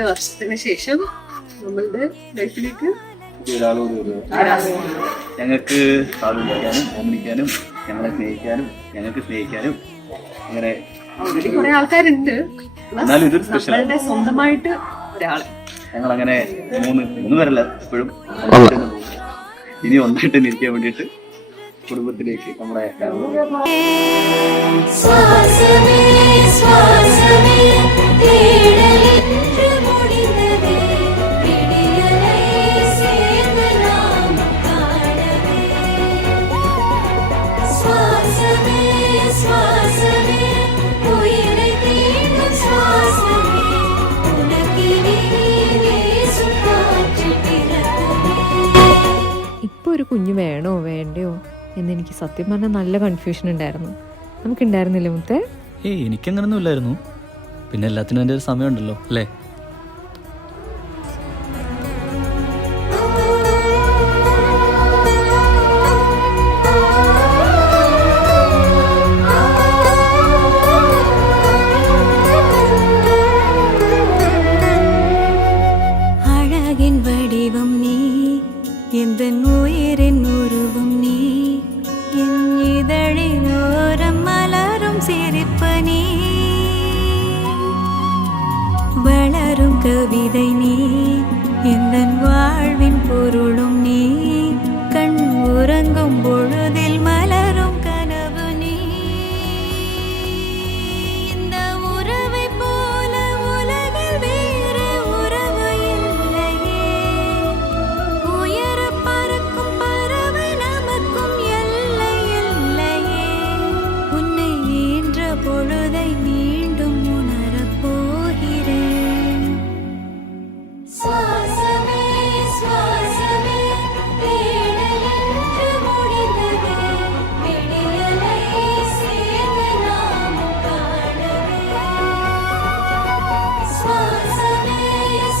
18 വർഷത്തിന് ശേഷം നമ്മളുടെ ലൈഫിലേക്ക് ഞങ്ങൾക്ക് ആലോചിക്കാനും ഓമനിക്കാനും ഞങ്ങളെ സ്നേഹിക്കാനും ഞങ്ങൾക്ക് സ്നേഹിക്കാനും അങ്ങനെ കുറെ ആൾക്കാരുണ്ട്. എന്നാലും ഇതൊരു സ്പെഷ്യൽ സ്വന്തമായിട്ട് ഒരാള് ഞങ്ങൾ അങ്ങനെ മൂന്ന് പേരല്ല എപ്പോഴും ഇനി ഒന്നായിട്ട് നിൽക്കാൻ വേണ്ടിയിട്ട് കുടുംബത്തിലേക്ക് നമ്മുടെ ഇപ്പോൾ ഒരു കുഞ്ഞ് വേണോ വേണ്ടയോ എന്നെനിക്ക് സത്യം പറഞ്ഞാൽ നല്ല കൺഫ്യൂഷൻ ഉണ്ടായിരുന്നു. നമുക്കുണ്ടായിരുന്നില്ലേ മുത്തേ? എനിക്കങ്ങനൊന്നും ഇല്ലായിരുന്നു. പിന്നെ എല്ലാത്തിനും എൻ്റെ ഒരു സമയമുണ്ടല്ലോ അല്ലേ? அழகின் வடிவம் நீ, எந்த உயிரின் உருவம் நீ, என் இதழின் ஓரம் மலரும் சிரிப்பு நீ, வளரும் கவிதை நீ, எந்த வாழ்வின் பொருளும் நீ, கண் உறங்கும் பொழுதில் மலரும் கனவு நீ. இந்த உறவை போல உலகில் வேறு உறவு இல்லையே, உயர பறக்கும் பறவை நமக்கும் எல்லை இல்லையே, உன்னை ஈன்ற பொழுதை மீண்டும் உணரப் போகிறேன். சுவாசமே சுவாசமே தேடலென்று முடிந்தது, விடியலை சேர்ந்து நாம் காணவே. சுவாசமே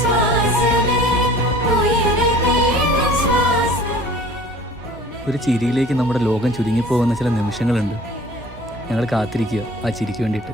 சுவாசமே உயிரை தேடும் சுவாசமே. ഒരു ചിരിയിലേക്ക് നമ്മുടെ ലോകം ചുരുങ്ങിപ്പോകുന്ന ചില നിമിഷങ്ങളുണ്ട്. ഞങ്ങൾ കാത്തിരിക്കുക ആ ചിരിക്ക് വേണ്ടിയിട്ട്.